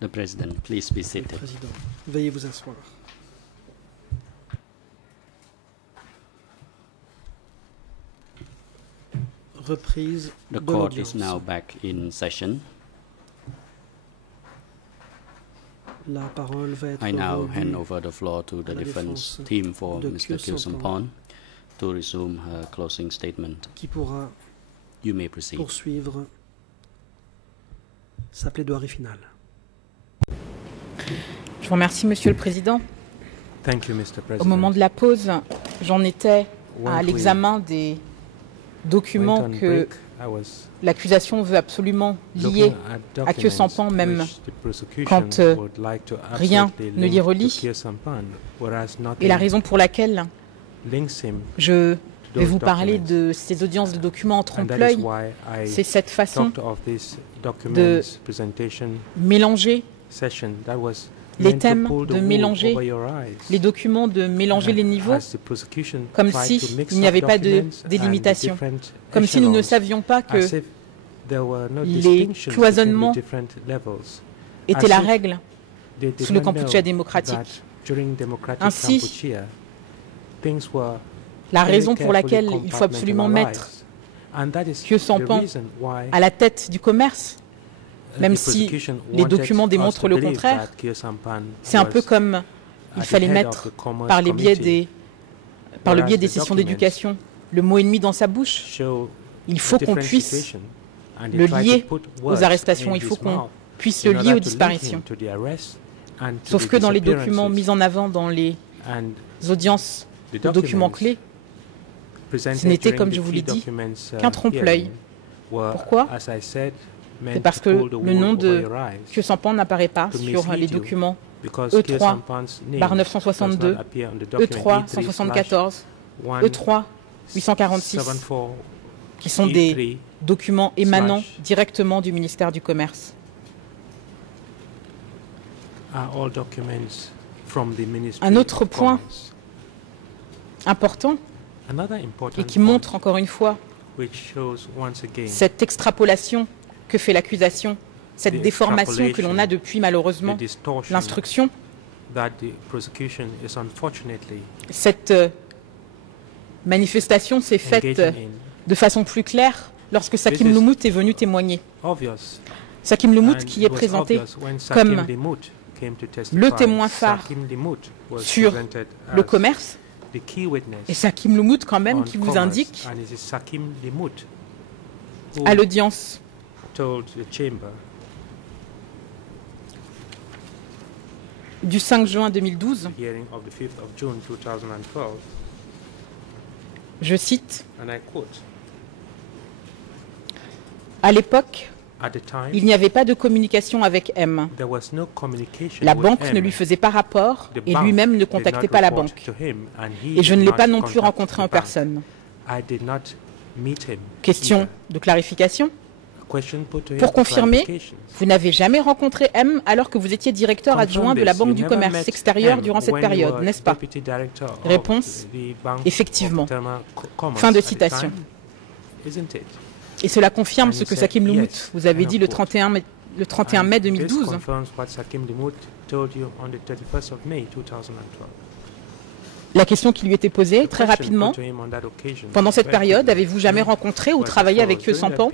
The President, please be Le seated. Président, veuillez vous asseoir. Reprise The de court is l'audience. now back in session. La parole va être I now hand rendue over the floor to the à la defense défense team for de Mr. Kyo Sampan, Kyo-Sampan to resume her closing statement. qui pourra You may proceed. poursuivre sa plaidoirie finale. Je vous remercie, Monsieur le Président. Thank you, Mr. President. Au moment de la pause, j'en étais When à we l'examen des went documents on que break, I was l'accusation veut absolument lier looking at à Kyo documents Sampan, même which the prosecution quand, would like to rien absolutely ne l'y link to relie. Kyo Sampan, whereas et nothing la raison pour laquelle links him je vais those vous parler documents. de ces audiences de documents en And that is trompe-l'œil. why I C'est cette façon talked of this documents presentation mélanger session that was les meant to thèmes, pull the de wool mélanger over your eyes. les documents, de mélanger les niveaux, As the prosecution comme tried si to mix il n'y avait up pas de documents and the délimitation, different comme si nous ne echelons, savions pas que as if there were no les distinctions cloisonnements between the different levels. était la As if règle They did sous le not know Kampuchea démocratique. that during democratic Ainsi, Kampuchea, things were La very raison pour laquelle carefully il faut absolument mettre compartmentalized. And that is Kyo the Sampan reason why à la tête du commerce, même the si prosecution les wanted documents us démontrent to le believe contraire, that Kyo Sampan c'est un was peu comme il at the fallait head of mettre the Commerce par les biais Committee, des the sessions documents d'éducation le mot ennemi dans sa bouche. show Il a faut qu'on different puisse situation, and they le try lier to put aux words arrestations, in il faut his qu'on mouth puisse in le order lier aux to link him disparitions. to the arrest and to Sauf the que dans les documents disappearances. mis en avant dans les And audiences the de documents documents clés, presented ce n'était, during comme the je vous key l'ai dit, documents, qu'un trompe-l'œil. hearing were, Pourquoi? as I said, meant C'est parce to que pull the le wool nom over de your eyes, Kyo Sampan n'apparaît pas to sur les mislead you, documents because E3 Kyo Sampan's name bar does 962, not appear on the document E3 174, E3 846, 174, qui sont des E3 documents émanant slash directement du ministère du Commerce. are all documents from the Ministry Un autre of point Commerce. Important Another important et qui point montre encore une fois which shows once again cette extrapolation que fait l'accusation, cette The déformation que l'on a depuis the malheureusement distortion l'instruction, that the prosecution is unfortunately cette manifestation s'est faite engaging in. de façon plus claire lorsque Sakim This is Lumut est venu témoigner. Obvious. Sakim Lumut And qui it est was présenté obvious when comme Sakim Limut came to testify. le témoin phare Sakim Limut was sur presented le as commerce, the key witness et Sakim Lumut quand même on qui vous commerce. indique And it is Sakim Limut who à l'audience told the chamber du 5 juin 2012, the hearing of the 5th of June 2012, je cite, and I quote, à l'époque, at the time, il n'y avait pas de communication avec M. there was no communication La with banque M. ne lui faisait pas rapport The et bank lui-même ne did contactait not pas la report banque. to him, and he Et je ne did l'ai not pas non plus contact rencontré the en bank. personne. I did not meet him Question either. de clarification. Question put to him Pour for confirmer, clarification. vous n'avez jamais rencontré M alors que vous étiez directeur adjoint de la Banque du Commerce extérieur durant cette période, n'est-ce pas? Réponse, effectivement. Fin de citation. Et cela confirme ce que Sakim Lumut vous avait dit le 31 mai 2012. La question qui lui était posée très rapidement, pendant cette période, avez-vous jamais rencontré ou travaillé avec Kyo Sampan?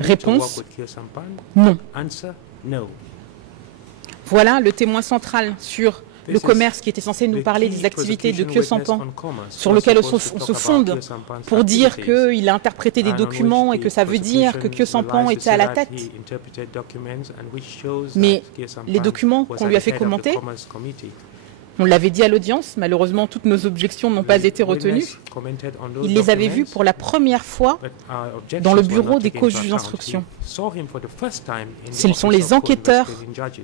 Réponse, non. Voilà le témoin central sur le commerce qui était censé nous parler des activités de Kyo Sampan, sur lequel on se fonde pour dire qu'il a interprété des documents et que ça veut dire que Kyo Sampan était à la tête. Mais les documents qu'on lui a fait commenter, on l'avait dit à l'audience, malheureusement toutes nos objections n'ont pas été retenues. Il les avait vus pour la première fois dans le bureau des co-juges d'instruction. Ce sont les enquêteurs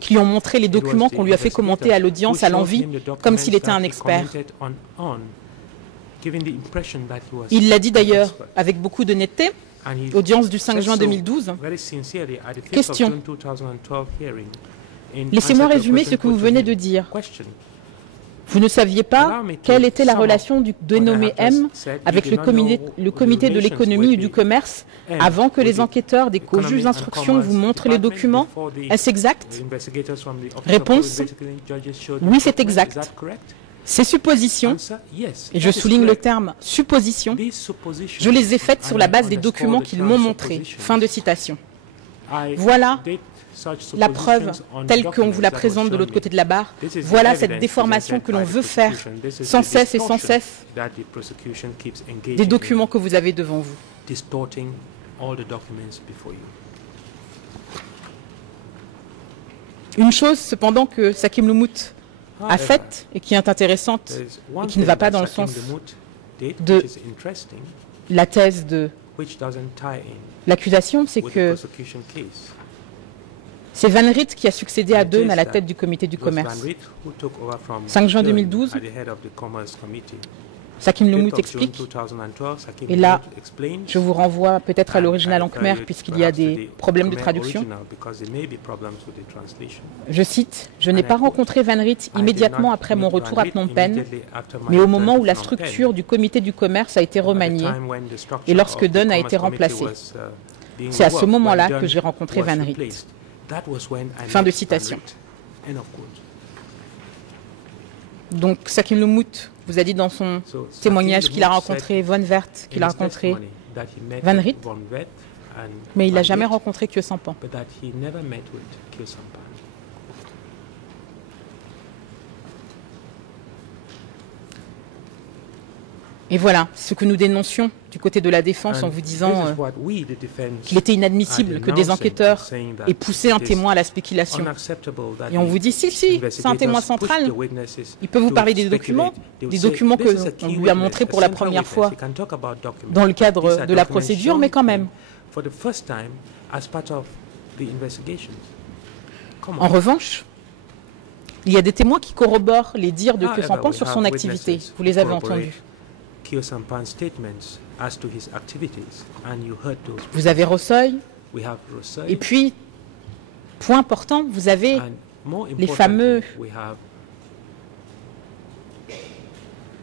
qui lui ont montré les documents qu'on lui a fait commenter à l'audience à l'envi, comme s'il était un expert. Il l'a dit d'ailleurs avec beaucoup d'honnêteté, audience du 5 juin 2012. Question. Laissez-moi résumer ce que vous venez de dire. Vous ne saviez pas quelle était la relation du dénommé M avec le comité de l'économie et du commerce avant que les enquêteurs des co-juges d'instruction vous montrent les documents? Est-ce exact? Réponse: oui, c'est exact. Ces suppositions, et je souligne le terme supposition, je les ai faites sur la base des documents qu'ils m'ont montrés. Fin de citation. Voilà la preuve telle qu'on vous la présente de l'autre côté de la barre. Voilà cette déformation que l'on veut faire sans cesse et sans cesse des documents que vous avez devant vous. Une chose cependant que Sakim Lumuth a faite et qui est intéressante et qui ne va pas dans le sens de la thèse de l'accusation, c'est que c'est Van Riet qui a succédé à Deun à la tête du comité du commerce. 5 juin 2012, Sakim Lumuth explique, et là, je vous renvoie peut-être à l'original en khmer puisqu'il y a des problèmes de traduction. Je cite: « Je n'ai pas rencontré Van Riet immédiatement après mon retour à Phnom Penh, mais au moment où la structure du comité du commerce a été remaniée et lorsque Deun a été remplacé. C'est à ce moment-là que j'ai rencontré Van Riet. » Fin de citation. Donc Sakim Lumuth vous a dit dans son témoignage qu'il a rencontré Von Vert, qu'il a rencontré Van Riet, mais il n'a jamais rencontré Khieu Samphan. Et voilà ce que nous dénoncions du côté de la défense en vous disant qu'il était inadmissible que des enquêteurs aient poussé un témoin à la spéculation. Et on vous dit, si, c'est un témoin central, il peut vous parler des documents que l'on lui a montrés pour la première fois dans le cadre de la procédure, mais quand même. En revanche, il y a des témoins qui corroborent les dires de Khieu Samphan sur son activité. Vous les avez entendus. Vous avez Roseuil, et puis, point important, vous avez les fameux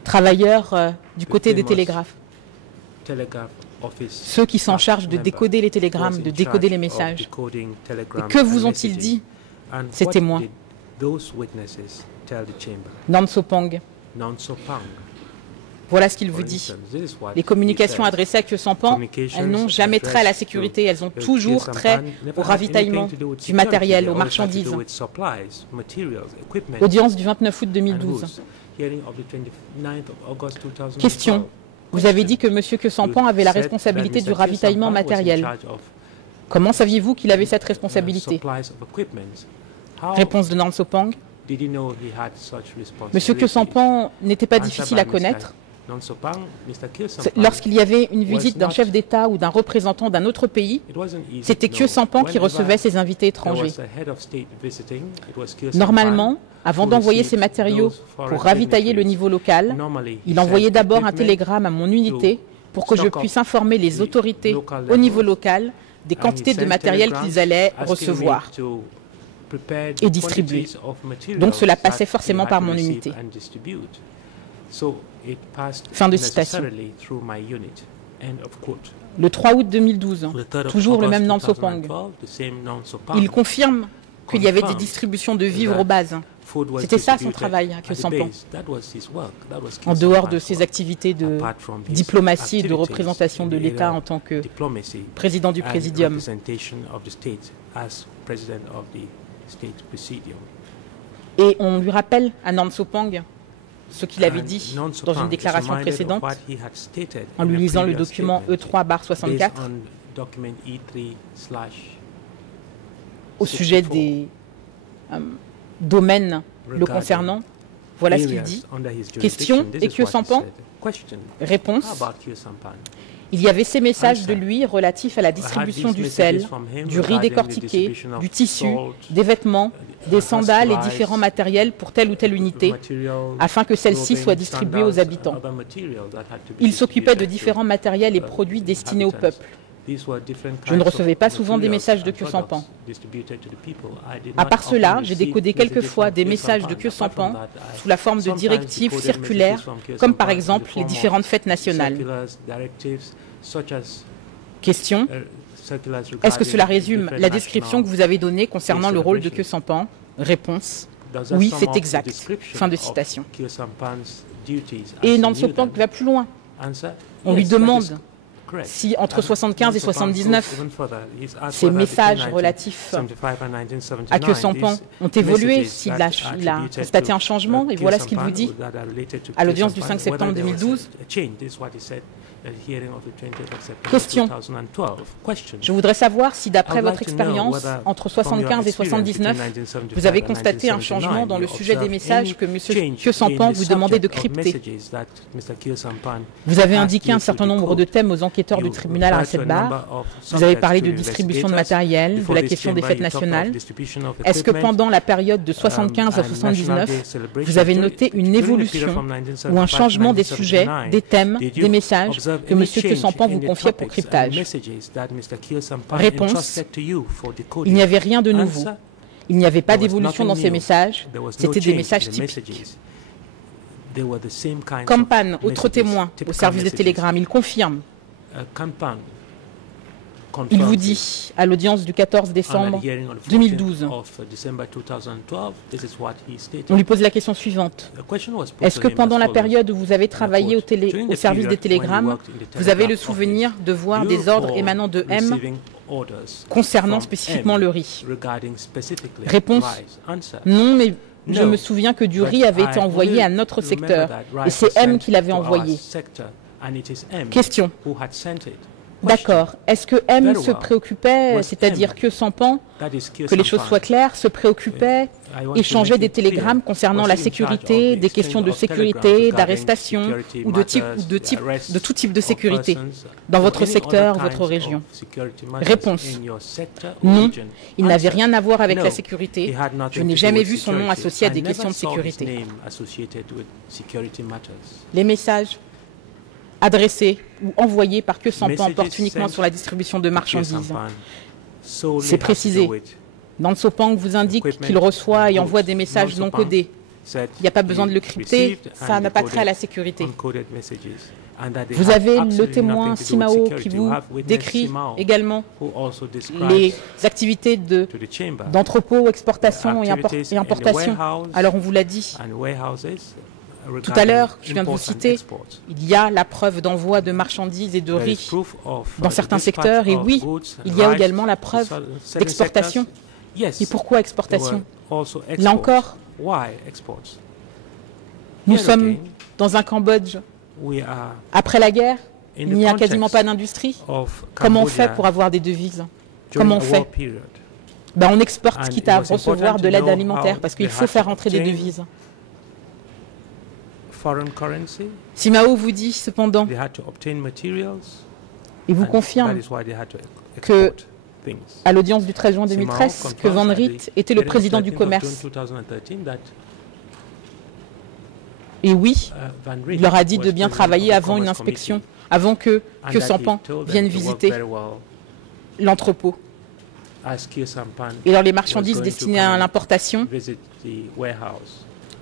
travailleurs du côté des télégraphes, ceux qui s'en chargent de décoder les télégrammes, de décoder les messages. Et que vous ont-ils dit, ces témoins? Nam Sopang. Voilà ce qu'il vous dit. Les communications adressées à Khieu Samphan, elles n'ont jamais trait à la sécurité, elles ont toujours trait au ravitaillement du matériel, aux marchandises. Audience du 29 août 2012. Question. Vous avez dit que M. Khieu Samphan avait la responsabilité du ravitaillement matériel. Comment saviez-vous qu'il avait cette responsabilité? Réponse de Nam Sopang. M. Khieu Samphan n'était pas difficile à connaître. Lorsqu'il y avait une visite d'un chef d'État ou d'un représentant d'un autre pays, c'était Khieu Samphan qui recevait ses invités étrangers. Normalement, avant d'envoyer ses matériaux pour ravitailler le niveau local, il envoyait d'abord un télégramme à mon unité pour que je puisse informer les autorités au niveau local des quantités de matériel qu'ils allaient recevoir et distribuer. Donc cela passait forcément par mon unité. Fin de citation. Le 3 août 2012, toujours le même Nam Sopang, il confirme qu'il y avait des distributions de vivres aux bases. C'était ça son travail à Khieu Samphan. En dehors de ses activités de diplomatie et de représentation de l'État en tant que président du Présidium. Et on lui rappelle à Nam Sopang ce qu'il avait dit dans une déclaration précédente, en lui lisant le document E3/64, au sujet des domaines le concernant. Voilà ce qu'il dit. Question, et Khieu Samphan? Réponse. Il y avait ces messages de lui relatifs à la distribution du sel, du riz décortiqué, du tissu, des vêtements, des sandales et différents matériels pour telle ou telle unité, afin que celle-ci soit distribuée aux habitants. Il s'occupait de différents matériels et produits destinés au peuple. Je ne recevais pas souvent des messages de Khieu Samphan. À part cela, j'ai décodé quelquefois des messages de Khieu Samphan sous la forme de directives circulaires, comme par exemple les différentes fêtes nationales. Question. Est-ce que cela résume la description que vous avez donnée concernant le rôle de Khieu Samphan? Réponse. Oui, c'est exact. Fin de citation. Et Namso Pang va plus loin. On lui demande si entre 75 et 79, ces messages relatifs à Khieu Samphan ont évolué, s'il a constaté un changement, et voilà ce qu'il vous dit à l'audience du 5 septembre 2012. Question. Je voudrais savoir si, d'après votre expérience, entre 75 et 79, vous avez constaté un changement dans le sujet des messages que M. Khieu Samphan vous demandait de crypter. Vous avez indiqué un certain nombre de thèmes aux enquêteurs du tribunal à Recep Bar. Vous avez parlé de distribution de matériel, de la question des fêtes nationales. Est-ce que pendant la période de 75 à 79, vous avez noté une évolution ou un changement des sujets, des thèmes, des messages que M. Khieu Samphan vous confiait pour cryptage? Réponse. Il n'y avait rien de nouveau. Il n'y avait pas d'évolution dans ces messages. C'était des messages typiques. Kampan, autre témoin au service des télégrammes, il confirme. Il vous dit, à l'audience du 14 décembre 2012, on lui pose la question suivante. Est-ce que pendant la période où vous avez travaillé au service des télégrammes, vous avez le souvenir de voir des ordres émanant de M concernant spécifiquement le riz? Réponse. Non, mais je me souviens que du riz avait été envoyé à notre secteur et c'est M qui l'avait envoyé. Question. D'accord. Est-ce que M se préoccupait, c'est-à-dire Khieu Samphan, que les choses soient claires, se préoccupait, échangeait des télégrammes concernant la sécurité, des questions de sécurité, d'arrestation ou de tout type de sécurité dans votre secteur, votre région? Réponse. Non, il n'avait rien à voir avec la sécurité. Je n'ai jamais vu son nom associé à des questions de sécurité. Les messages adressés ou envoyés par Khieu Samphan portent uniquement sur la distribution de marchandises. C'est précisé. Namso Pang vous indique qu'il reçoit et envoie des messages non codés. Il n'y a pas besoin de le crypter, ça n'a pas trait à la sécurité. Vous avez le témoin Simao qui vous décrit également les activités d'entrepôt, exportation et importation. Alors on vous l'a dit. Tout à l'heure, je viens de vous citer, il y a la preuve d'envoi de marchandises et de riz dans certains secteurs. Et oui, il y a également la preuve d'exportation. Et pourquoi exportation? Là encore, nous sommes dans un Cambodge. Après la guerre, il n'y a quasiment pas d'industrie. Comment on fait pour avoir des devises? Comment on fait? On exporte quitte à recevoir de l'aide alimentaire parce qu'il faut faire entrer des devises. Simao vous dit cependant, et vous confirme que, à l'audience du 13 juin 2013, que Van Riet était le président du commerce. Et oui, il leur a dit de bien travailler avant une inspection, avant que Khieu Samphan vienne visiter l'entrepôt. Et dans les marchandises destinées à l'importation,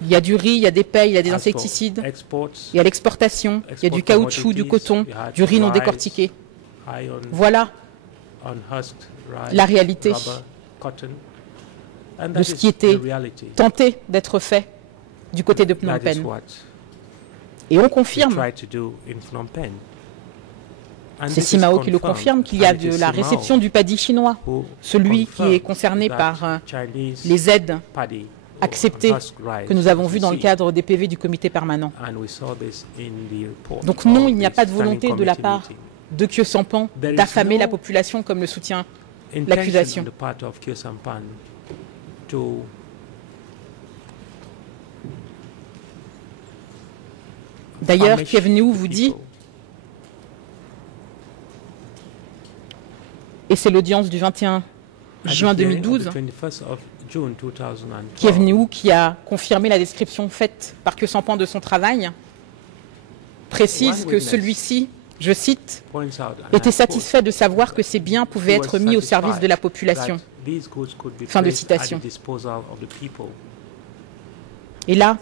il y a du riz, il y a des pailles, il y a des insecticides, il y a l'exportation, il y a du caoutchouc, du coton, du riz non décortiqué. Voilà la réalité de ce qui était tenté d'être fait du côté de Phnom Penh. Et on confirme, c'est Simao qui le confirme, qu'il y a de la réception du paddy chinois, celui qui est concerné par les aides acceptées que nous avons vues dans le cadre des PV du comité permanent. Donc non, il n'y a pas de volonté de la part de Khieu Samphan d'affamer la population comme le soutient l'accusation. D'ailleurs, Kiev News vous dit, et c'est l'audience du 21 juin 2012, Kiev News qui a confirmé la description faite par Khieu Samphan de son travail, précise que celui-ci je cite, était satisfait de savoir que ces biens pouvaient être mis au service de la population. Fin de citation. Et là,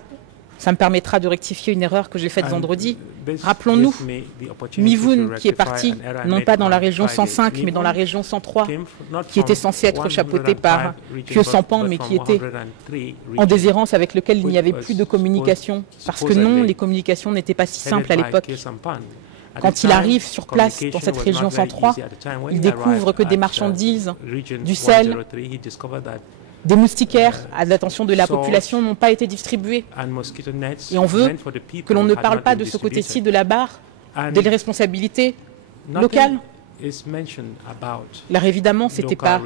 ça me permettra de rectifier une erreur que j'ai faite vendredi. Rappelons-nous, Mivoun, qui est parti, non pas dans la région 105, mais dans la région 103, qui était censé être chapeauté par Khieu Samphan, mais qui était en déshérence, avec lequel il n'y avait plus de communication. Parce que non, les communications n'étaient pas si simples à l'époque. Quand il arrive sur place, dans cette région 103, il découvre que des marchandises, du sel, des moustiquaires à l'attention de la population n'ont pas été distribués. Et on veut que l'on ne parle pas de ce côté-ci de la barre, des responsabilités locales. Alors évidemment, ce n'était pas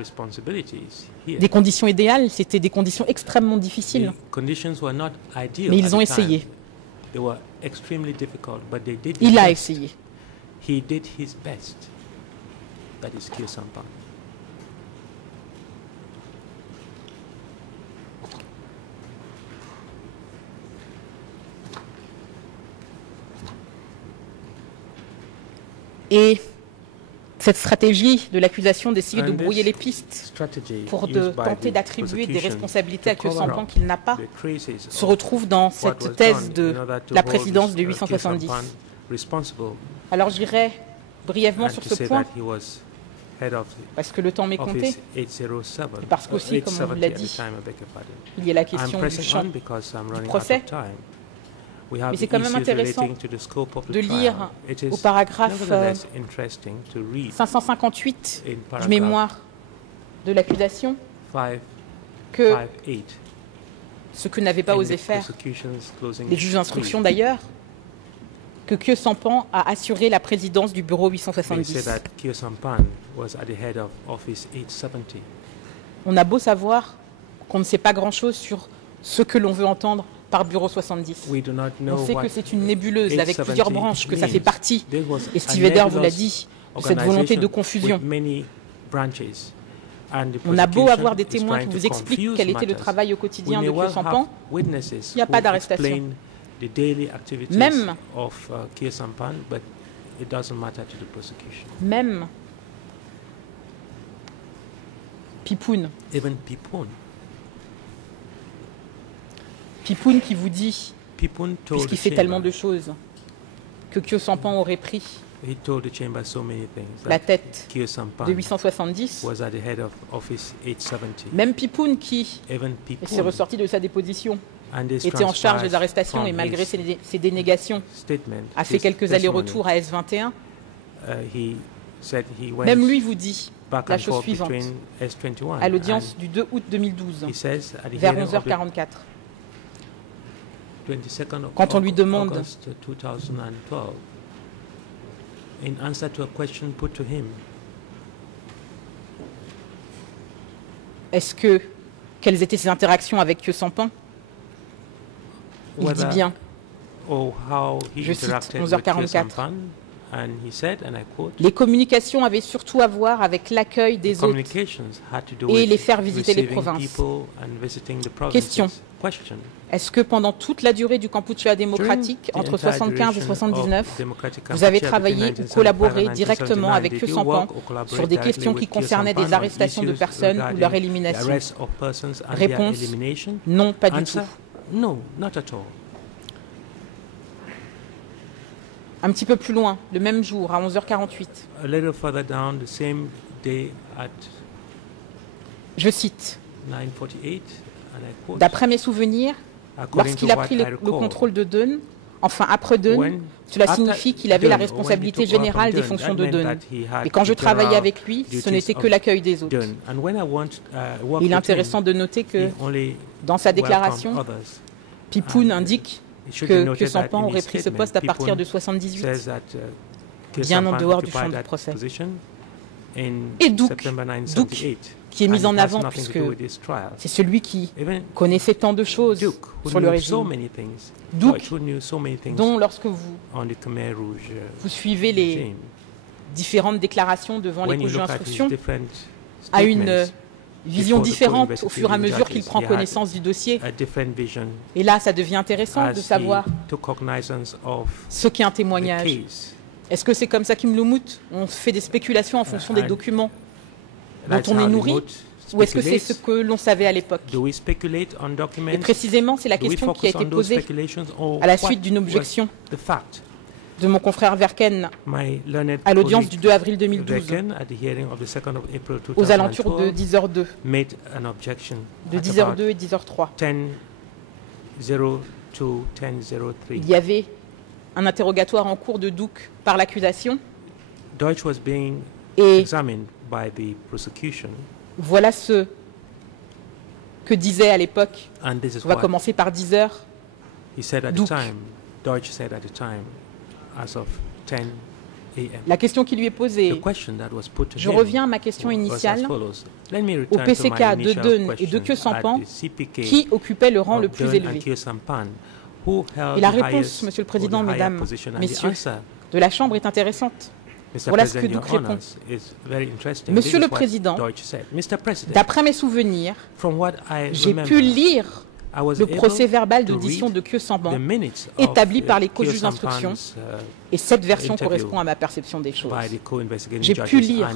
des conditions idéales, c'était des conditions extrêmement difficiles. Mais ils ont essayé. Il a essayé. Et cette stratégie de l'accusation d'essayer de brouiller les pistes pour tenter d'attribuer des responsabilités à Khieu Samphan qu'il n'a pas se retrouve dans cette thèse de la présidence de 870. Alors j'irai brièvement sur ce point, parce que le temps m'est compté, et parce qu'aussi, comme on vous l'a dit, il y a la question du champ du procès. Mais c'est quand même intéressant de lire au paragraphe 558 du mémoire de l'accusation que ce que n'avaient pas osé faire les juges d'instruction d'ailleurs, que Khieu Samphan a assuré la présidence du bureau 870. On a beau savoir qu'on ne sait pas grand-chose sur ce que l'on veut entendre par bureau 70. On sait que c'est une nébuleuse avec plusieurs branches, que ça fait partie, et Steve Eder vous l'a dit, de cette volonté de confusion. On a beau avoir des témoins qui vous expliquent quel était le travail au quotidien de Khieu Samphan, il n'y a pas d'arrestation. Même Pipoun. Pipoun qui vous dit, puisqu'il fait tellement de choses, que Khieu Samphan aurait pris la tête de 870. Même Pipoun qui s'est ressorti de sa déposition, était en charge des arrestations et malgré ses dénégations, a fait quelques allers-retours à S21. Même lui vous dit la chose suivante, à l'audience du 2 août 2012, vers 11h44. Quand on lui demande quelles étaient ses interactions avec Khieu Samphan, il dit bien, je cite 11h44, les communications avaient surtout à voir avec l'accueil des hôtes et les faire visiter les provinces. Question. Est-ce que pendant toute la durée du Kampuchea démocratique, entre 1975 et 1979, vous avez travaillé ou collaboré directement avec Khieu Samphan sur des questions qui concernaient des arrestations de personnes ou leur élimination? Réponse, non, pas du tout. Un petit peu plus loin, le même jour, à 11h48. Je cite. D'après mes souvenirs, lorsqu'il a pris le contrôle de Deun, enfin après Deun, cela signifie qu'il avait la responsabilité générale des fonctions de Deun. Et quand je travaillais avec lui, ce n'était que l'accueil des hôtes. Il est intéressant de noter que dans sa déclaration, Pipoun indique que Khieu Samphan aurait pris ce poste à partir de 1978, bien en dehors du champ du procès. Et Duc, qui est mis en avant puisque c'est celui qui connaissait tant de choses sur le régime. Duc, dont lorsque vous suivez les différentes déclarations devant les juges d'instruction, a une vision différente au fur et à mesure qu'il prend connaissance du dossier. Et là, ça devient intéressant de savoir ce qu'est un témoignage. Est-ce que c'est comme ça qu'Imlumut, on fait des spéculations en fonction des documents dont on est nourri? Ou est-ce que c'est ce que l'on savait à l'époque? Et précisément, c'est la question qui a été posée à la suite d'une objection de mon confrère Verken à l'audience du 2 avril 2012, aux alentours de 10h02, de 10h02 et 10h03. Il y avait un interrogatoire en cours de Duke par l'accusation. Et voilà ce que disait à l'époque, on va commencer par 10h, Duke. La question qui lui est posée, je reviens à ma question initiale, au PCK de Deun et de Khieu Samphan, qui occupait le rang le plus élevé? Et la réponse, Monsieur le Président, Mesdames, Messieurs, de la Chambre est intéressante. Voilà ce que Duke répond. Monsieur le Président, d'après mes souvenirs, j'ai pu lire le procès verbal d'audition de Khieu Samphan établi par les co-juges d'instruction, et cette version correspond à ma perception des choses. J'ai pu lire.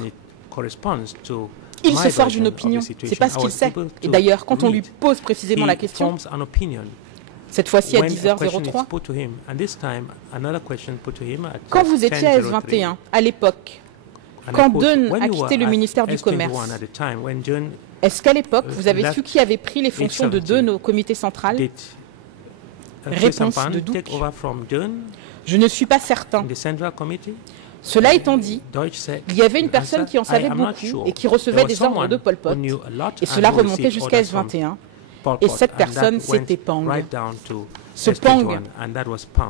Il se forge une opinion, c'est pas ce qu'il sait. Et d'ailleurs, quand on lui pose précisément la question, cette fois-ci à 10h03, quand vous étiez à S21, à l'époque, quand Deun a quitté le ministère du Commerce, est-ce qu'à l'époque, vous avez su qui avait pris les fonctions de Deun au comité central? Réponse de Duke. Je ne suis pas certain. Cela étant dit, il y avait une personne qui en savait beaucoup et qui recevait des ordres de Pol Pot, et cela remontait jusqu'à S21. Et cette personne, c'était Pang. Ce Pang,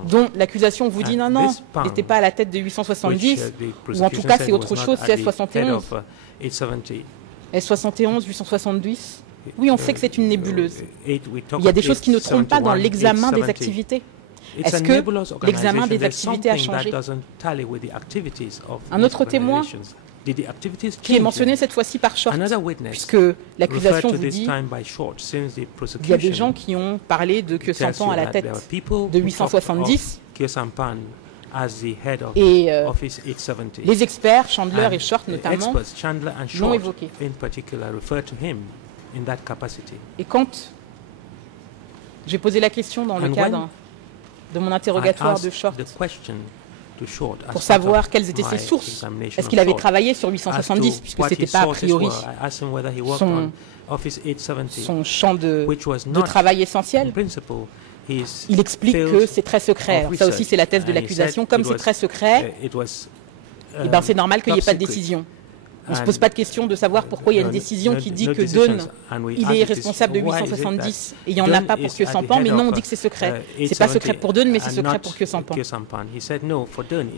dont l'accusation vous dit non, non, il n'était pas à la tête de 870, ou en tout cas c'est autre chose, c'est S71. S71, 870, oui, on sait que c'est une nébuleuse. Il y a des choses qui ne trompent pas dans l'examen des activités. Est-ce que l'examen des activités a changé? Un autre témoin qui est mentionné cette fois-ci par Short, puisque l'accusation vous dit il y a des gens qui ont parlé de Khieu Samphan à la tête de 870 et les experts, Chandler et Short notamment, l'ont évoqué. Et quand j'ai posé la question dans le cadre de mon interrogatoire de Short pour savoir quelles étaient ses sources, est-ce qu'il avait travaillé sur 870, puisque ce n'était pas a priori son champ de travail essentiel. Il explique que c'est très secret. Alors ça aussi, c'est la thèse de l'accusation. Comme c'est très secret, c'est normal qu'il n'y ait pas de décision. On ne se pose pas de question de savoir pourquoi il y a une décision qui dit que Deun, il est responsable de 870 et il n'y en a pas pour Khieu Samphan, mais non, on dit que c'est secret. C'est pas secret pour Deun, mais c'est secret pour Khieu Samphan.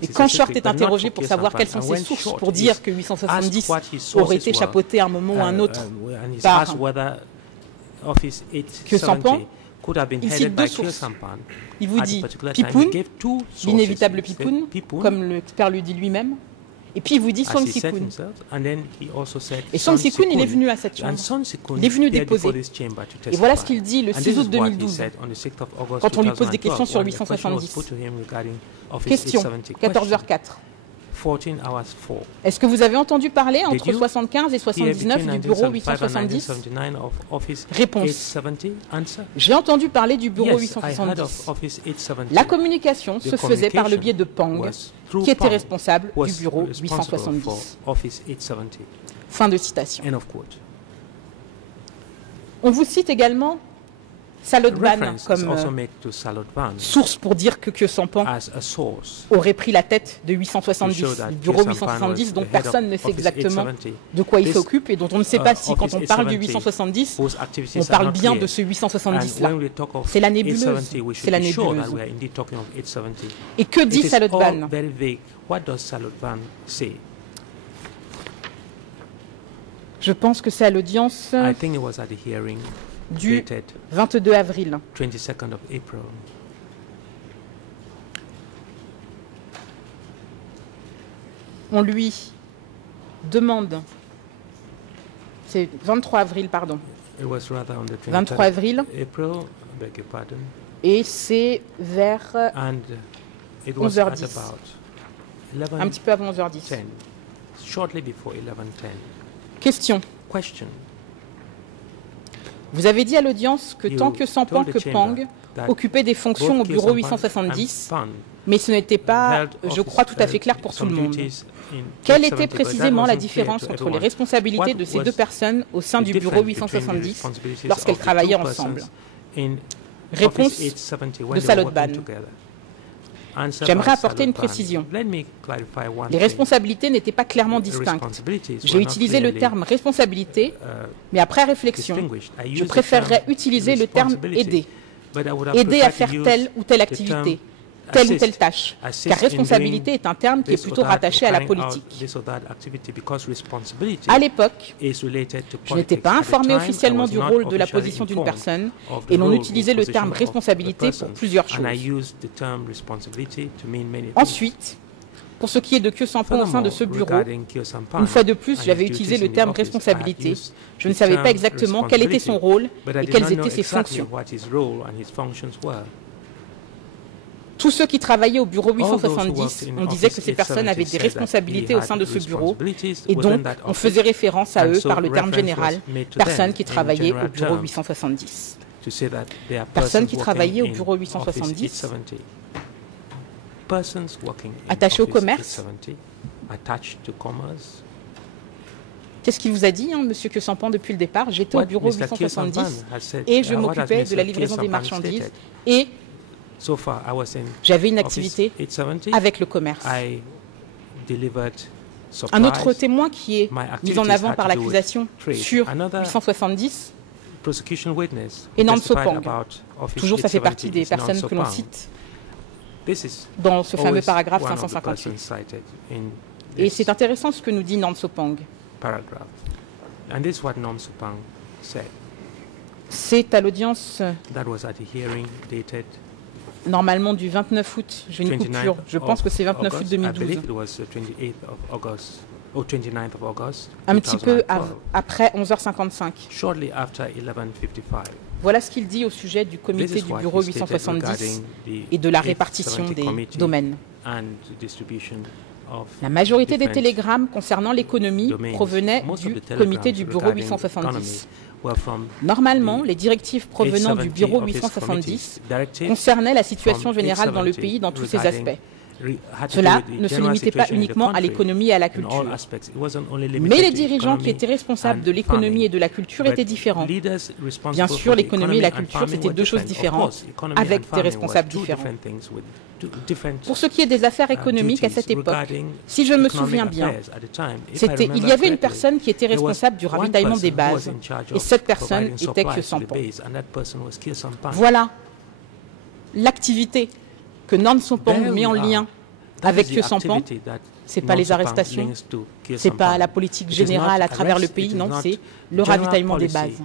Et quand Short est interrogé pour savoir quelles sont ses sources pour dire que 870 aurait été chapeauté à un moment ou à un autre par Khieu Samphan, il cite deux sources. Il vous dit Pipoun, l'inévitable Pipoun, comme l'expert le dit lui-même. Et puis il vous dit Song Si-kun. Et Song Si-kun, il est venu à cette chambre. Il est venu déposer. Et voilà ce qu'il dit le 6 août 2012, quand on lui pose des questions sur 870. Question, 14h04. Est-ce que vous avez entendu parler entre 75 et 79 du bureau 870? Réponse. J'ai entendu parler du bureau 870. La communication se faisait par le biais de Pang, qui était responsable du bureau 870. Fin de citation. On vous cite également Salotban comme source pour dire que Khieu Samphan aurait pris la tête de 870, du bureau 870, dont personne ne sait exactement de quoi il s'occupe et dont on ne sait pas si, quand on parle du 870, on parle bien de ce 870-là. C'est la nébuleuse. C'est la nébuleuse. Et que dit Salotban? Je pense que c'est à l'audience du 22 avril. On lui demande, c'est 23 avril, pardon. 23 avril. Et c'est vers 11h10. un petit peu avant 11h10. 10, shortly before 11:10. Question. Question. Vous avez dit à l'audience que tant que Sampan told que the chamber Pang that occupaient des fonctions au both bureau Kyo Sampan 870, and Pang mais ce n'était pas, held je crois, tout à fait clair pour tout le monde. Quelle était précisément la différence entre les responsabilités de ces deux personnes au sein du bureau 870 lorsqu'elles travaillaient ensemble? Réponse de Salotban. J'aimerais apporter une précision. Les responsabilités n'étaient pas clairement distinctes. J'ai utilisé le terme responsabilité, mais après réflexion, je préférerais utiliser le terme aider. Aider à faire telle ou telle activité, telle ou telle tâche, car responsabilité est un terme qui est plutôt rattaché à la politique. À l'époque, je n'étais pas informé officiellement du rôle de la position d'une personne et l'on utilisait le terme responsabilité pour plusieurs choses. Ensuite, pour ce qui est de Kyo Sampan au sein de ce bureau, une fois de plus, j'avais utilisé le terme responsabilité. Je ne savais pas exactement quel était son rôle et quelles étaient ses fonctions. Tous ceux qui travaillaient au bureau 870, on disait que ces personnes avaient des responsabilités au sein de ce bureau et donc on faisait référence à eux par le terme général, personnes qui travaillaient au bureau 870. Personnes qui travaillaient au bureau 870, attachées au commerce. Qu'est-ce qu'il vous a dit, Monsieur Kyo Sampan, depuis le départ? J'étais au bureau 870 et je m'occupais de la livraison des marchandises et j'avais une activité avec le commerce. Un autre témoin qui est mis en avant par l'accusation sur 870 est Namso Pang. Toujours, ça fait partie des personnes que l'on cite dans ce fameux paragraphe 558. Et c'est intéressant ce que nous dit Namso Pang. C'est à l'audience normalement du 29 août, j'ai une coupure, je pense que c'est 29 août 2012. Un petit peu après 11h55. Voilà ce qu'il dit au sujet du comité du bureau 870 et de la répartition des domaines. La majorité des télégrammes concernant l'économie provenaient du comité du bureau 870. Normalement, les directives provenant du bureau 870 concernaient la situation générale dans le pays dans tous ses aspects. Cela ne se limitait pas uniquement à l'économie et à la culture. Mais les dirigeants qui étaient responsables de l'économie et de la culture étaient différents. Bien sûr, l'économie et la culture, c'était deux choses différentes, avec des responsables différents. Pour ce qui est des affaires économiques à cette époque, si je me souviens bien, il y avait une personne qui était responsable du ravitaillement des bases, et cette personne était Kyo Sampan. Voilà l'activité que Namso Pang met en lien avec Kyo Sampan. Ce n'est pas les arrestations, ce n'est pas la politique générale à travers le pays, non, c'est le ravitaillement des bases.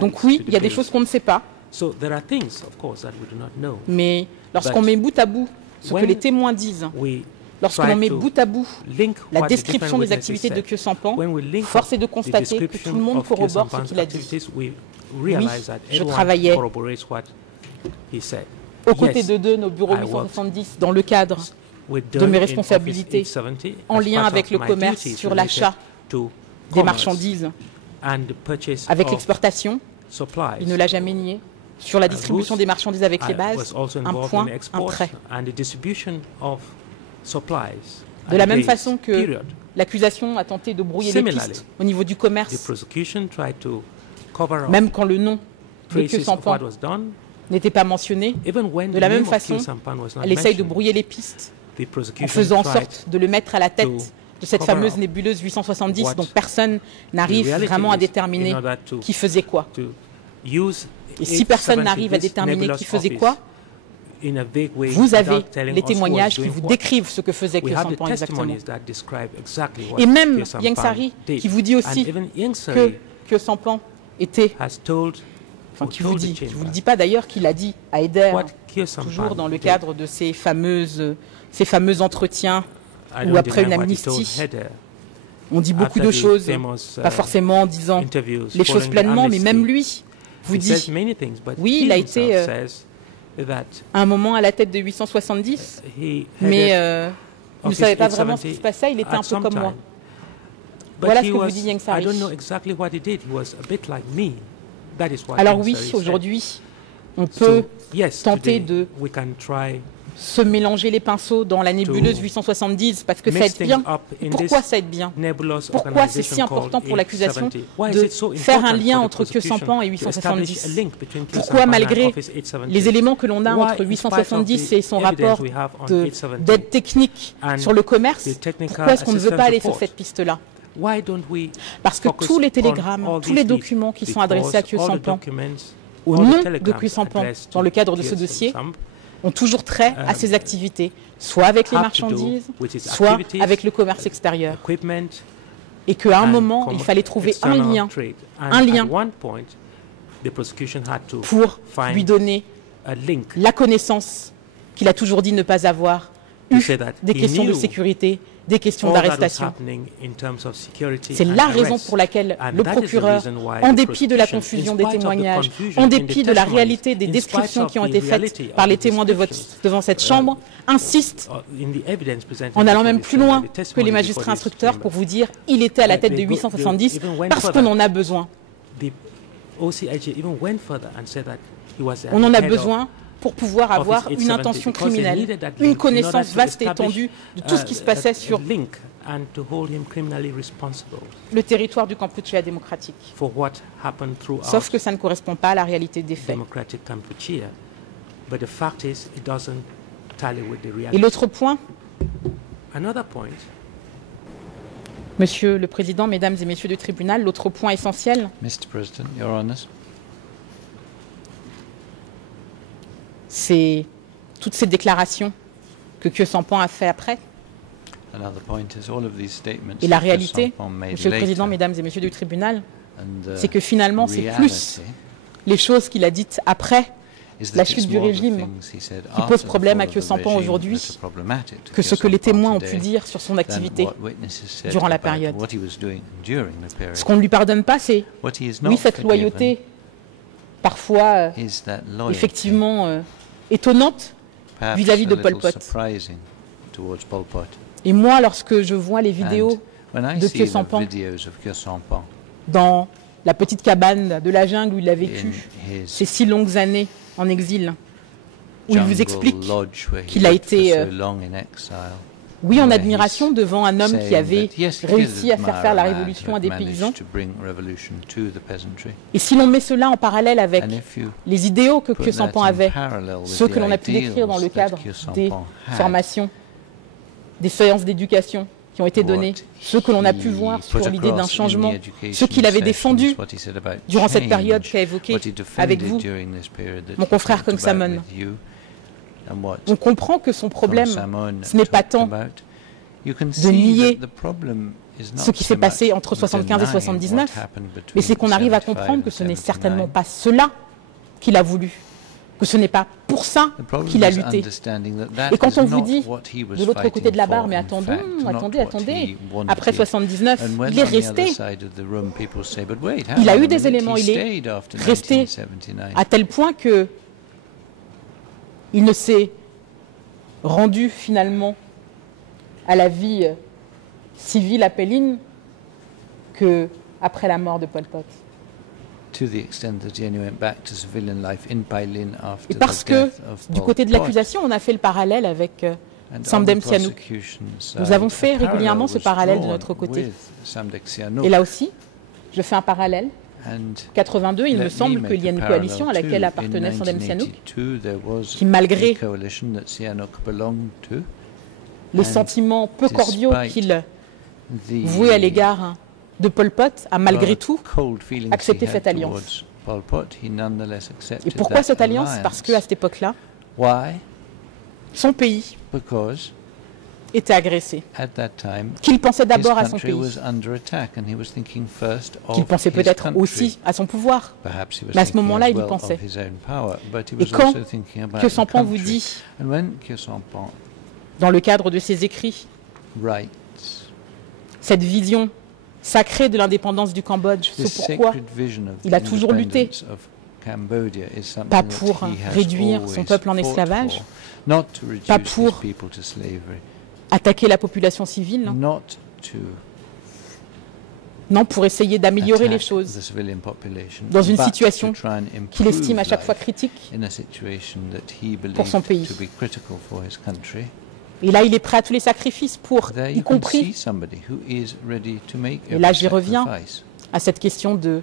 Donc oui, il y a des choses qu'on ne sait pas. Mais lorsqu'on met bout à bout ce que les témoins disent, lorsqu'on met bout à bout la description des activités de Kyo Sampan, force est de constater que tout le monde corrobore ce qu'il a dit. Oui, je travaillais aux côtés de deux au bureau 870 dans le cadre de mes responsabilités en lien avec le commerce sur l'achat des marchandises, avec l'exportation, il ne l'a jamais nié, sur la distribution des marchandises avec les bases, un point, un trait. De la même façon que l'accusation a tenté de brouiller les pistes au niveau du commerce, même quand le nom de Kyo Sampan n'était pas mentionné, de la même façon, elle essaye de brouiller les pistes en faisant en sorte de le mettre à la tête de cette fameuse nébuleuse 870 dont personne n'arrive vraiment à déterminer qui faisait quoi. Et si personne n'arrive à déterminer qui faisait quoi, vous avez les témoignages qui vous décrivent ce que faisait Kyo Sampan exactement. Et même Yang Sari qui vous dit aussi que Kyo Sampan était... Enfin, qui vous dit, je ne vous le dis pas d'ailleurs, qu'il a dit à Eder, toujours dans le cadre de ces fameux entretiens ou après une amnistie. On dit beaucoup de choses, pas forcément en disant les choses pleinement, mais même lui vous dit, oui, il a été à un moment à la tête de 870, mais il ne savait pas vraiment ce qui se passait, il était un peu comme moi. Voilà ce que vous dit Ieng Sary. Alors oui, aujourd'hui, on peut tenter de se mélanger les pinceaux dans la nébuleuse 870 parce que ça aide bien. Pourquoi ça aide bien? Pourquoi c'est si important pour l'accusation de faire un lien entre Khieu Samphan et 870? Pourquoi, malgré les éléments que l'on a entre 870 et son rapport d'aide technique sur le commerce, pourquoi est-ce qu'on ne veut pas aller sur cette piste-là? Parce que tous les télégrammes, tous les documents qui sont adressés à Khieu Samphan, au nom de Khieu Samphan, dans le cadre de ce dossier, ont toujours trait à ces activités, soit avec les marchandises, soit avec le commerce extérieur. Et qu'à un moment, il fallait trouver un lien pour lui donner la connaissance qu'il a toujours dit ne pas avoir eu des questions de sécurité, des questions d'arrestation. C'est la raison pour laquelle le procureur, en dépit de la confusion des témoignages, en dépit de la réalité des descriptions qui ont été faites par les témoins devant cette Chambre, insiste, en allant même plus loin que les magistrats instructeurs, pour vous dire il était à la tête de 870 parce qu'on en a besoin. On en a besoin pour pouvoir avoir une intention criminelle, une connaissance vaste et étendue de tout ce qui se passait sur le territoire du Kampuchea démocratique. Sauf que ça ne correspond pas à la réalité des faits. Et l'autre point, Monsieur le Président, Mesdames et Messieurs du tribunal, l'autre point essentiel, c'est toutes ces déclarations que Khieu Samphan a fait après. Et la réalité, Monsieur le Président, Mesdames et Messieurs du tribunal, c'est que finalement, c'est plus les choses qu'il a dites après la chute du régime qui pose problème à Khieu Samphan aujourd'hui que ce que les témoins ont pu dire sur son activité durant la période. Ce qu'on ne lui pardonne pas, c'est, oui, cette loyauté, parfois, effectivement, étonnante vis-à-vis de Pol Pot. Et moi, lorsque je vois les vidéos de Khieu Samphan dans la petite cabane de la jungle où il a vécu ces 6 longues années en exil, où il vous explique qu'il a été, oui, en admiration devant un homme qui avait réussi à faire faire la révolution à des paysans. Et si l'on met cela en parallèle avec les idéaux que Khieu Samphan avait, ceux que l'on a pu décrire dans le cadre des formations, des séances d'éducation qui ont été données, ceux que l'on a pu voir sur l'idée d'un changement, ceux qu'il avait défendus durant cette période qu'a évoquée avec vous, mon confrère Kong Samon. On comprend que son problème, ce n'est pas tant de nier ce qui s'est passé entre 75 et 79, mais c'est qu'on arrive à comprendre que ce n'est certainement pas cela qu'il a voulu, que ce n'est pas pour ça qu'il a lutté. Et quand on vous dit, de l'autre côté de la barre, mais attendez, après 79, il est resté. Il a eu des éléments, il est resté à tel point que il ne s'est rendu finalement à la vie civile à Pelin qu'après la mort de Pol Pot. Et parce que, du côté de l'accusation, on a fait le parallèle avec Samdem Sihanouk. Nous avons fait régulièrement ce parallèle de notre côté. Et là aussi, je fais un parallèle. 82, il me semble qu'il y a une coalition à laquelle appartenait Samdem Sihanouk, qui, malgré les sentiments peu cordiaux qu'il vouait à l'égard de Pol Pot, a malgré tout accepté cette alliance. Et pourquoi cette alliance? Parce qu'à cette époque-là, son pays était agressé, qu'il pensait d'abord à son pays, qu'il pensait peut-être aussi à son pouvoir, mais à ce moment-là, il y pensait. Et quand Khieu Samphan vous dit, dans le cadre de ses écrits, cette vision sacrée de l'indépendance du Cambodge, c'est pourquoi il a toujours lutté pas pour réduire son peuple en esclavage, pas pour attaquer la population civile, non, pour essayer d'améliorer les choses dans une situation qu'il estime à chaque fois critique pour son pays. Et là, il est prêt à tous les sacrifices pour, y compris, et là j'y reviens, à cette question de,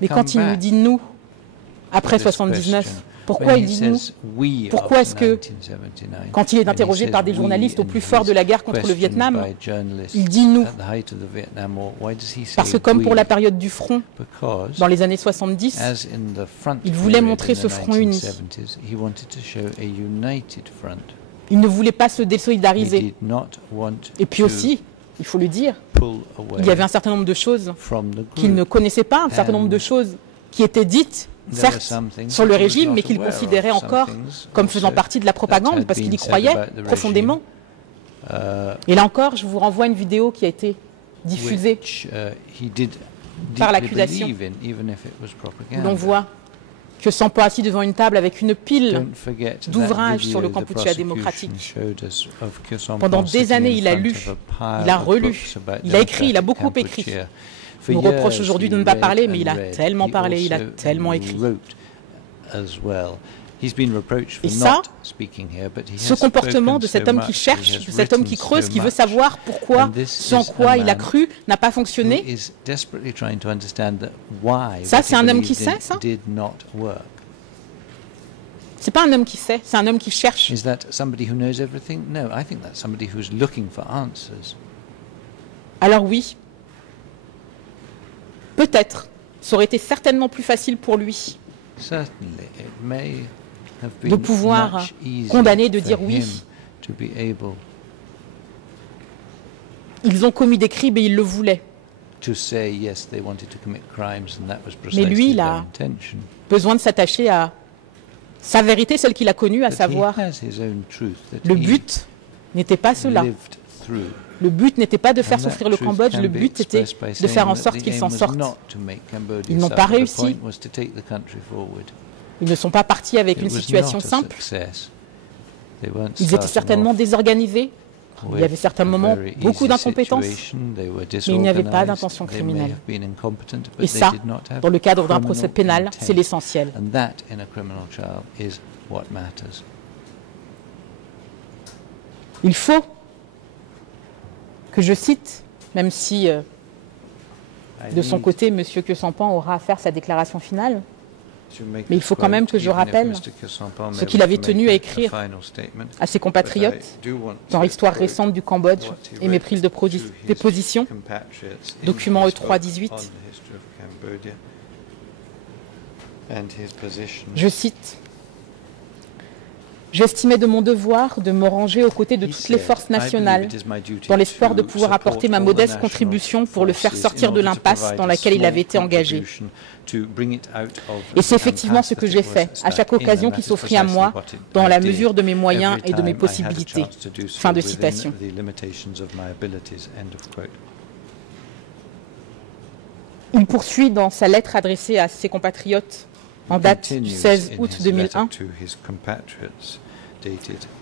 mais quand il nous dit nous, après 79, pourquoi il dit nous? Pourquoi est-ce que, quand il est interrogé par des journalistes au plus fort de la guerre contre le Vietnam, il dit nous? Parce que comme pour la période du front, dans les années 70, il voulait montrer ce front uni. Il ne voulait pas se désolidariser. Et puis aussi, il faut le dire, il y avait un certain nombre de choses qu'il ne connaissait pas, un certain nombre de choses qui étaient dites, certes, sur le régime, mais qu'il considérait encore comme faisant partie de la propagande, parce qu'il y croyait profondément. Et là encore, je vous renvoie à une vidéo qui a été diffusée par l'accusation, où l'on voit que Sampan assis devant une table avec une pile d'ouvrages sur le Kampuchea démocratique. Pendant des années, il a lu, il a relu, il a écrit, il a beaucoup écrit. Il nous reproche aujourd'hui de ne pas parler, mais il a tellement parlé, il a tellement écrit. Et ça, ce comportement de cet homme qui cherche, de cet homme qui creuse, qui veut savoir pourquoi ce en quoi il a cru n'a pas fonctionné, ça c'est un homme qui sait, ça? C'est pas un homme qui sait, c'est un homme qui cherche. Alors oui, peut-être, ça aurait été certainement plus facile pour lui de pouvoir condamner, de dire oui, ils ont commis des crimes et ils le voulaient. Mais lui, il a besoin de s'attacher à sa vérité, celle qu'il a connue, à savoir le but n'était pas cela. Le but n'était pas de faire souffrir le Cambodge, le but était de faire en sorte qu'ils s'en sortent. Ils n'ont pas réussi. Ils ne sont pas partis avec une situation simple. Ils étaient certainement désorganisés. Il y avait certainement beaucoup d'incompétence, mais il n'y avait pas d'intention criminelle. Et ça, dans le cadre d'un procès pénal, c'est l'essentiel. Il faut que je cite, même si de son côté, M. Khieu Samphan aura à faire sa déclaration finale, mais il faut quand même que je rappelle ce qu'il avait tenu à écrire à ses compatriotes dans l'histoire récente du Cambodge et mes prises de position, document E3-18. Je cite: « J'estimais de mon devoir de me ranger aux côtés de toutes les forces nationales dans l'espoir de pouvoir apporter ma modeste contribution pour le faire sortir de l'impasse dans laquelle il avait été engagé. Et c'est effectivement ce que j'ai fait, à chaque occasion qui s'offrit à moi, dans la mesure de mes moyens et de mes possibilités. » Fin de citation. Il poursuit dans sa lettre adressée à ses compatriotes en date du 16 août 2001.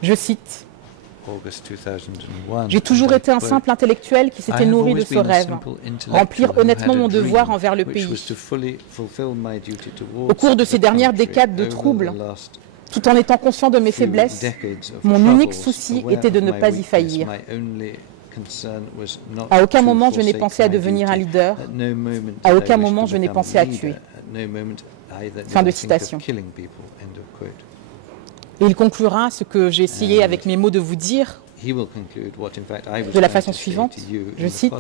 Je cite: « J'ai toujours été un simple intellectuel qui s'était nourri de ce rêve, remplir honnêtement mon devoir envers le pays. Au cours de ces dernières décades de troubles, tout en étant conscient de mes faiblesses, mon unique souci était de ne pas y faillir. À aucun moment je n'ai pensé à devenir un leader, à aucun moment je n'ai pensé à tuer. » Fin de citation. Et il conclura ce que j'ai essayé avec mes mots de vous dire de la façon suivante, je cite: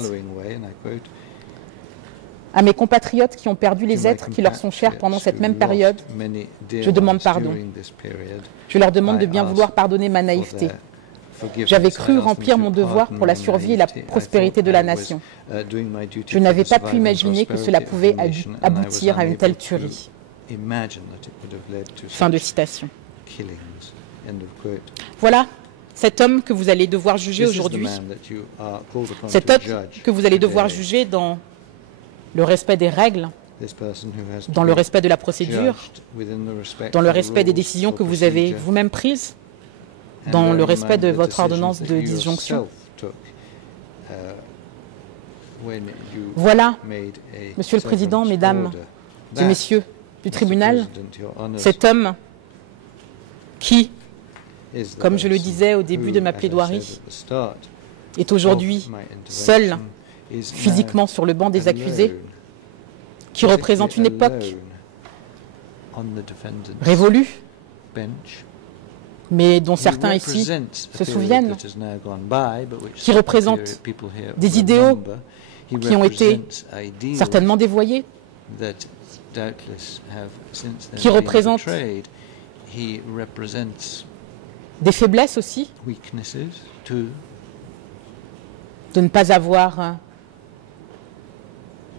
« À mes compatriotes qui ont perdu les êtres qui leur sont chers pendant cette même période, je demande pardon. Je leur demande de bien vouloir pardonner ma naïveté. J'avais cru remplir mon devoir pour la survie et la prospérité de la nation. Je n'avais pas pu imaginer que cela pouvait aboutir à une telle tuerie. » Fin de citation. Voilà cet homme que vous allez devoir juger aujourd'hui, cet homme que vous allez devoir juger dans le respect des règles dans le respect de la procédure, dans le respect des décisions que vous avez vous-même prises, dans le respect de votre ordonnance de disjonction. Voilà, Monsieur le Président, Mesdames et Messieurs du tribunal, cet homme qui, comme je le disais au début de ma plaidoirie, est aujourd'hui seul, physiquement sur le banc des accusés, qui représente une époque révolue, mais dont certains ici se souviennent, qui représente des idéaux qui ont été certainement dévoyés, qui représente des faiblesses aussi, de ne pas avoir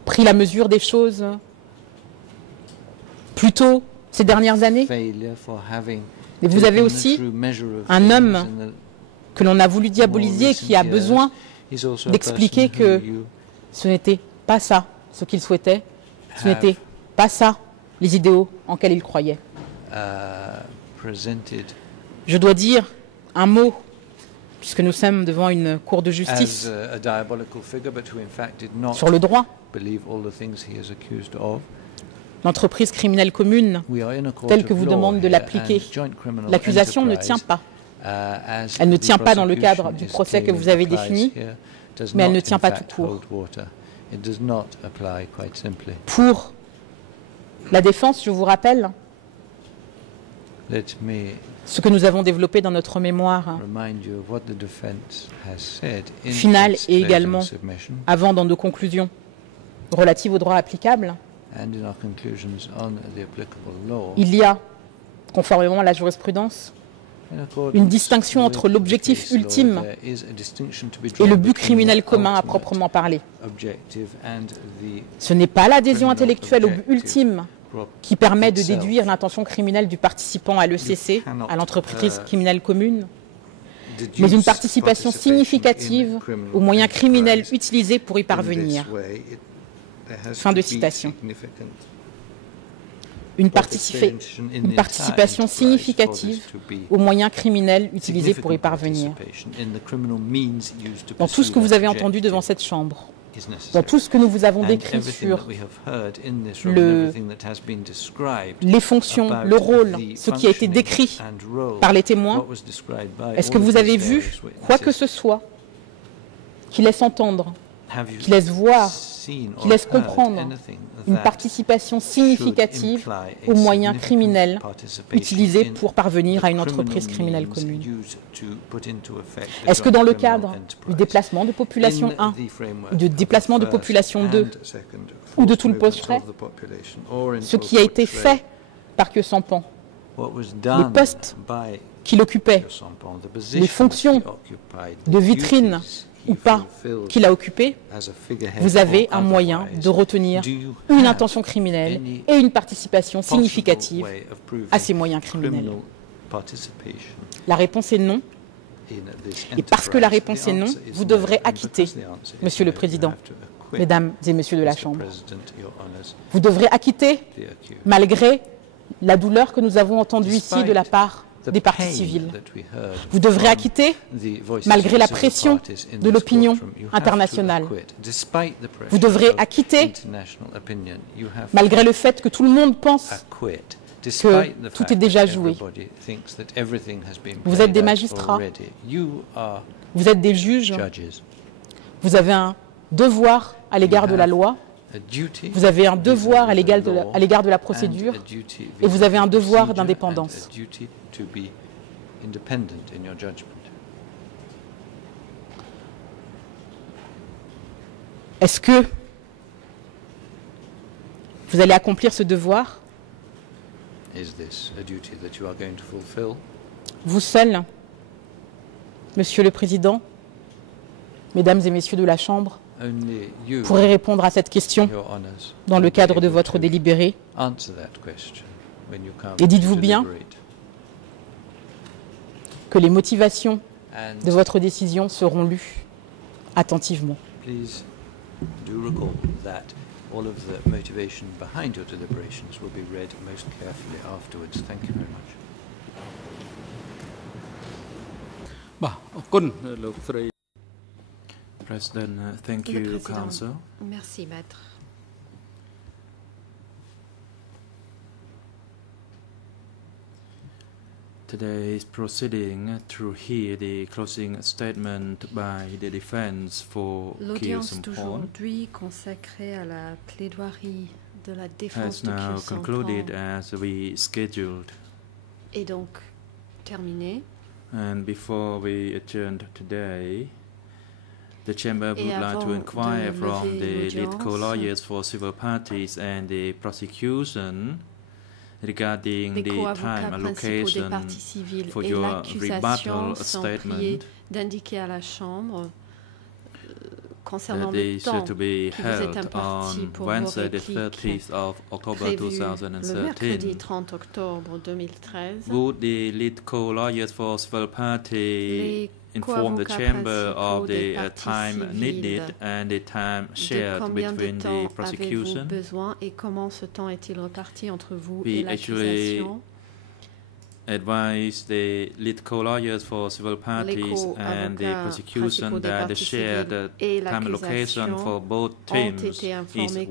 pris la mesure des choses plus tôt ces dernières années. Et vous avez aussi un homme que l'on a voulu diaboliser, qui a besoin d'expliquer que ce n'était pas ça ce qu'il souhaitait, ce n'était pas ça les idéaux en lesquels il croyait. Je dois dire un mot, puisque nous sommes devant une cour de justice, sur le droit. L'entreprise criminelle commune, telle que vous demande de l'appliquer, l'accusation ne tient pas. Elle ne tient pas dans le cadre du procès que vous avez défini, mais elle ne tient pas tout court. Pour la défense, je vous rappelle ce que nous avons développé dans notre mémoire finale et également avant dans nos conclusions relatives au droit applicable. Il y a, conformément à la jurisprudence, une distinction entre l'objectif ultime et le but criminel commun à proprement parler. Ce n'est pas l'adhésion intellectuelle au but ultime qui permet de déduire l'intention criminelle du participant à l'ECC, à l'entreprise criminelle commune, mais une participation significative aux moyens criminels utilisés pour y parvenir. Fin de citation. Une participation significative aux moyens criminels utilisés pour y parvenir. Dans tout ce que vous avez entendu devant cette Chambre, dans tout ce que nous vous avons décrit sur les fonctions, le rôle, ce qui a été décrit par les témoins, est-ce que vous avez vu quoi que ce soit qui laisse entendre, qui laisse voir, qui laisse comprendre une participation significative aux moyens criminels utilisés pour parvenir à une entreprise criminelle commune? Est-ce que dans le cadre du déplacement de population 1, du déplacement de population 2 ou de tout le post-frais, ce qui a été fait par Khieu Samphan, les postes qu'il occupait, les fonctions de vitrine ou pas qu'il a occupé, vous avez un moyen de retenir une intention criminelle et une participation significative à ces moyens criminels? La réponse est non. Et parce que la réponse est non, vous devrez acquitter, Monsieur le Président, Mesdames et Messieurs de la Chambre. Vous devrez acquitter, malgré la douleur que nous avons entendue ici de la part des parties civiles. Vous devrez acquitter, malgré la pression de l'opinion internationale. Vous devrez acquitter, malgré le fait que tout le monde pense que tout est déjà joué. Vous êtes des magistrats, vous êtes des juges, vous avez un devoir à l'égard de la loi, vous avez un devoir à l'égard de la procédure, et vous avez un devoir d'indépendance. Est-ce que vous allez accomplir ce devoir? Vous seul, Monsieur le Président, Mesdames et Messieurs de la Chambre, pourrez répondre à cette question dans le cadre de votre délibéré. Et dites-vous bien que les motivations de votre décision seront lues attentivement. all of the motivation behind your deliberations will be read most carefully afterwards. Thank you very much. President, thank you, Council. Merci, Maître. Today's proceeding to hear the closing statement by the defense for Khieu L'audience Samphan d'aujourd'hui consacrée à la plaidoirie de la has défense de now Khieu concluded Samphan as we scheduled. est donc terminée. And before we adjourn today, the Chamber would like to inquire from the lead co-lawyers for civil parties and the prosecution regarding Les the co-avocats time principaux des allocation parties civiles for et your l'accusation rebuttal sont priés statement d'indiquer à la Chambre concernant that le is temps to be qui vous est held imparti on pour vos Wednesday, the répliques 30th of October prévues le mercredi 2013. 30 octobre 2013. Would the lead co-lawyers for civil party Les inform the co-avocats Chamber principaux of des the parties time needed civiles and the time de shared combien de between temps the avez-vous prosecution? besoin et comment ce temps est-il reparti entre vous We et l'accusation? Advise the lead co-lawyers for civil parties and the prosecution that the shared time allocation for both teams is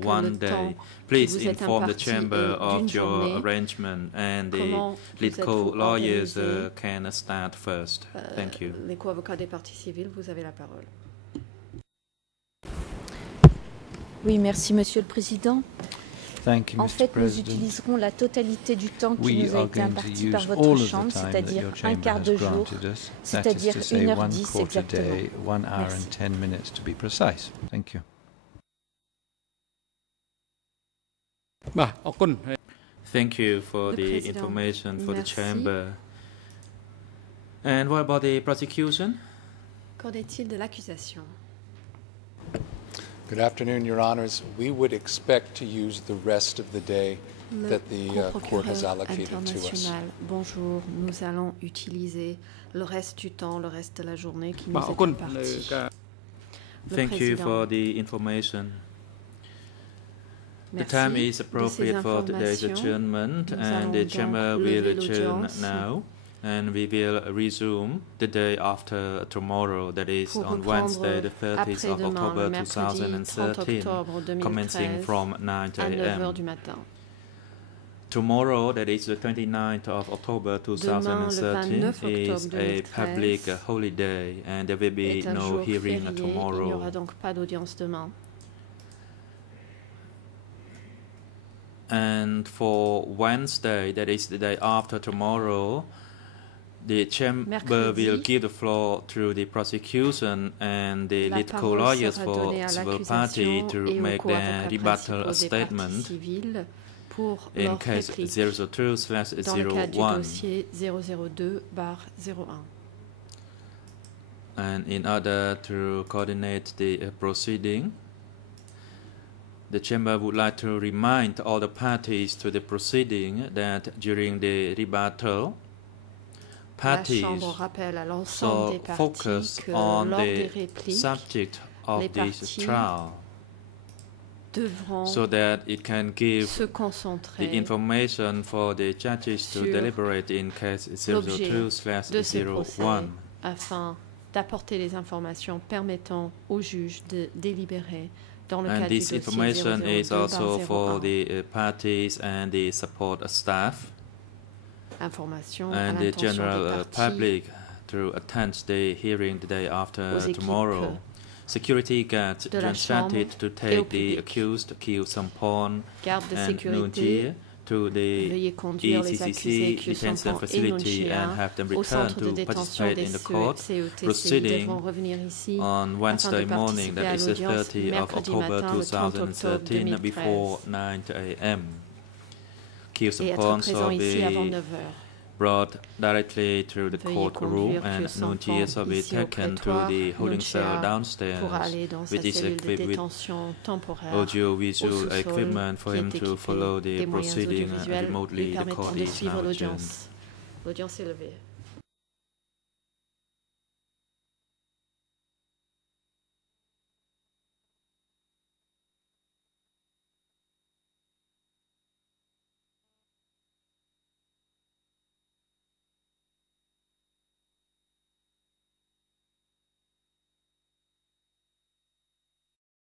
1 day. Please inform the Chamber of your arrangement and the lead co-lawyers can start first. Thank you. Les co-avocats des parties civiles, vous avez la parole. Oui, merci Monsieur le Président. Thank you, En Mr. fait, nous President. utiliserons la totalité du temps qui We nous a are été going to imparti use par all votre of the Chambre, time that c'est-à-dire your un chamber quart has de jour, granted us. That is c'est-à-dire to say 1h10 one quarter exactement. day, 1 hour Merci. and 10 minutes to be precise. Thank you. Thank you for Le the Président, information for the merci. Chamber. And what about the prosecution? Qu'en est-il de l'accusation? Good afternoon, Your Honors. We would expect to use the rest of the day Le that the court has procureur allocated to us. international, bonjour, nous allons utiliser le reste du temps, le reste de la journée qui nous est imparti. Le Thank you Président, for the information. The merci time is de ces appropriate for today's informations. adjournment, Nous and allons the donc Chamber will lever adjourn l'audience now, and we will resume the day after tomorrow, that is pour on Wednesday, the reprendre 30th of après-demain, October le mercredi 30 2013, octobre commencing 2013, from 9 à 9h a.m. du matin. Tomorrow, that is the 29th of October Demain, le 2013, 29 is octobre a public 2013, holiday, and there will be est un no jour hearing férié, il n'y tomorrow. aura donc pas d'audience demain. And for Wednesday, that is the day after tomorrow, the Chamber Mercredi, will give the floor to the prosecution and the La lead parole co-lawyers sera for donnée à civil party l'accusation to et aux make their co-avocats rebuttal principaux des parties statement civiles pour in leur case réplique 002/01. dans le cadre du dossier 002/01. And in order to coordinate the proceeding, the Chamber would like to remind all the parties to the proceeding that during the rebuttal, La parties Chambre rappelle à l'ensemble des so parties focus que on lors des the répliques, subject les of this parties trial devront so that it can give se the concentrer information for the judges to sur deliberate in case l'objet de ce procès 002/01. afin d'apporter les informations permettant aux juges de délibérer dans le And cadre du this dossier information is also for 002/01. the parties and the support staff Information à and the l'intention general des parties, public to attend the hearing the day after aux équipes tomorrow. Security guards de la instructed Chambre to et au take the public. accused Khieu Samphan garde de and sécurité, Nunjie to the veuillez conduire les accusés ECCC Khieu detention Samphan et facility Nunjia and have them au return centre de to détention participate des in the court CETC. Ils proceeding devront revenir ici on Wednesday afin de morning, participer that à is the l'audience 30th of mercredi October matin, le 30 octobre 2013, before 2013, 9 a.m. Khieu et être Samphan présent shall ici avant be 9h. brought directly through the Veuillez courtroom conduire and Khieu Samphan Nunjie shall be ici au taken to prétoire. the holding cell Nunjia downstairs pour aller dans sa with his cellule de equipped with détention temporaire audio-visual au sous-sol equipment for qui him est to équipé follow the des moyens proceeding audiovisuels lui remotely. The permettant court de is suivre now adjourned. l'audience. L'audience est levée.